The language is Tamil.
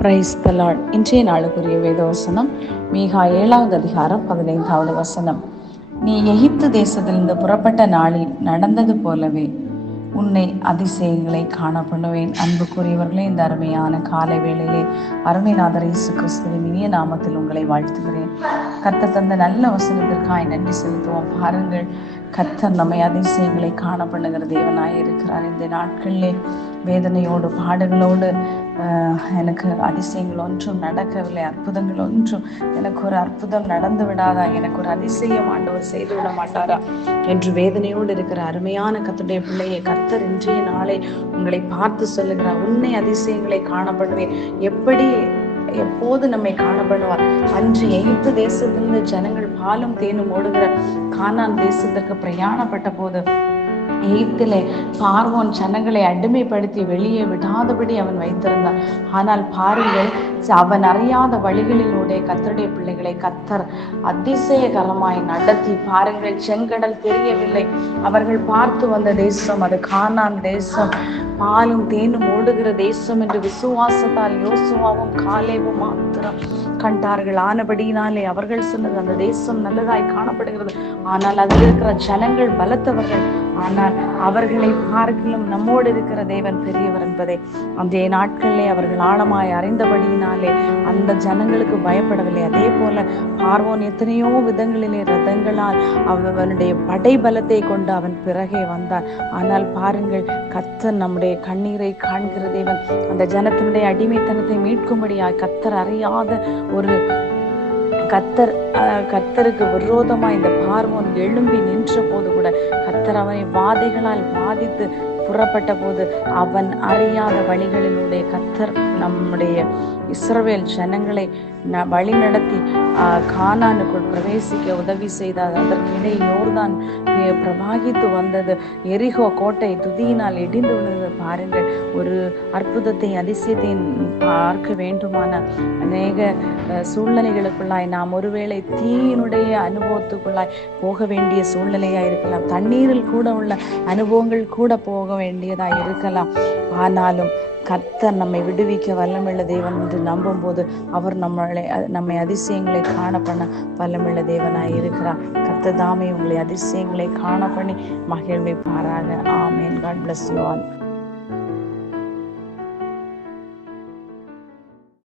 Praise the Lord. இன்றைய நாளுக்குரிய வேதவசனம் மீகா 7வது அதிகாரம் 15வது வசனம். நீ எகிப்து தேசத்திலிருந்து புறப்பட்ட நாளில் நடந்தது போலவே உன்னை அதிசயங்களை காண பண்ணுவேன். அன்புக்குரியவர்களே, இந்த அருமையான காலை வேளையிலே அருமைநாதர் இயேசு கிறிஸ்துவின் இனிய நாமத்தில் உங்களை வாழ்த்துகிறேன். கர்த்தர் தந்த நல்ல வசனத்திற்காய் நன்றி செலுத்துவோம். பாருங்கள், கர்த்தர் நம்மை அதிசயங்களை காண பண்ணுகிற தேவனாய் இருக்கிறார். இந்த நாட்களிலே வேதனையோடு பாடுகளோடு எனக்கு அதிசயங்கள் ஒன்றும் நடக்கவில்லை, அற்புதங்கள் ஒன்றும், எனக்கு ஒரு அற்புதம் நடந்து விடாதா, எனக்கு ஒரு அதிசயம் ஆண்டவர் செய்து விட மாட்டாரா என்று வேதனையோடு இருக்கிற அருமையான கர்த்தருடைய பிள்ளையை கர்த்தர் இன்றைய நாளை உங்களை பார்த்து சொல்லுகிறார். உன்னை அதிசயங்களை காணப்படுவேன். எப்போது நம்மை காணப்படுவார்? அன்று எகிப்து தேசத்திலிருந்து ஜனங்கள் பாலும் தேனும் ஓடுகிற கானான் தேசத்திற்கு பிரயாணப்பட்ட போது எகிப்திலே பார்வோன் ஜனங்களை அடிமைப்படுத்தி வெளியே விடாதபடி அவன் வைத்திருந்தான். ஆனால் பாருங்கள், அவன் அறியாத வழிகளிலூടെ கர்த்தருடைய பிள்ளைகளை கர்த்தர் அதிசயகரமாய் நடத்தி, பாருங்கள், செங்கடல் தெரியவில்லை. அவர்கள் பார்த்து வந்த தேசம் அது கானான் தேசம், பாலும் தேனும் ஓடுகிற தேசம் என்று விசுவாசத்தால் யோசுவாவும் காலேபும் மாத்திரம் கண்டார்கள். ஆனபடியினாலே அவர்கள் சொன்னது, அந்த தேசம் நல்லதாய் காணப்படுகிறது, ஆனால் அதில் இருக்கிற ஜனங்கள் பலத்தவர்கள், ஆனால் அவர்களை பார்க்கிலும் நம்மோடு இருக்கிற தேவன் பெரியவர் என்பதை அந்த நாட்களிலே அவர்கள் ஆழமாய் அறிந்தபடியினாலே அந்த ஜனங்களுக்கு பயப்படவில்லை. அதே போல பார்வோன் எத்தனையோ விதங்களிலே ரதங்களால் அவனுடைய படை பலத்தை கொண்டு அவன் பிறகே வந்தான். ஆனால் பாருங்கள், கர்த்தர் நம்முடைய கண்ணீரை காண்கிற தேவன். அந்த ஜனத்தினுடைய அடிமைத்தனத்தை மீட்கும்படியாய் கர்த்தர் அறியாத ஒரு கர்த்தருக்கு விரோதமாய் இந்த பார்வோன் எழும்பி நின்ற போது கூட கர்த்தர் அவனை வாதைகளால் வாதித்து புறப்பட்ட போது அவன் அறியாத வழிகளினுடைய கர்த்தர் நம்முடைய இஸ்ரவேல் ஜனங்களை வழி நடத்தி கானானுக்குள் பிரவேசிக்க உதவி செய்தார். அதற்கிடையே யோர்தான் பிரவாகித்து வந்தது. எரிகோ கோட்டை துதியினால் இடிந்து விழுந்தது. பாருங்கள், ஒரு அற்புதத்தை அதிசயத்தை பார்க்க வேண்டுமான அநேக சூழ்நிலைகளுக்குள்ளாய் நாம் ஒருவேளை தீயினுடைய அனுபவத்துக்குள்ளாய் போக வேண்டிய சூழ்நிலையாக இருக்கலாம். தண்ணீரில் கூட உள்ள அனுபவங்கள் கூட போக வேண்டியதாக இருக்கலாம். ஆனாலும் கர்த்தர் நம்மை விடுவிக்க வல்லமுள்ள தேவன் என்று நம்பும் போது அவர் நம்மை அதிசயங்களை காண பண்ண வல்லமுள்ள தேவனாய் இருக்கிறார். கர்த்தர் தாமே உங்களை அதிசயங்களை காண பண்ணி மகிழ்வை பாராக. ஆமென். God bless you all.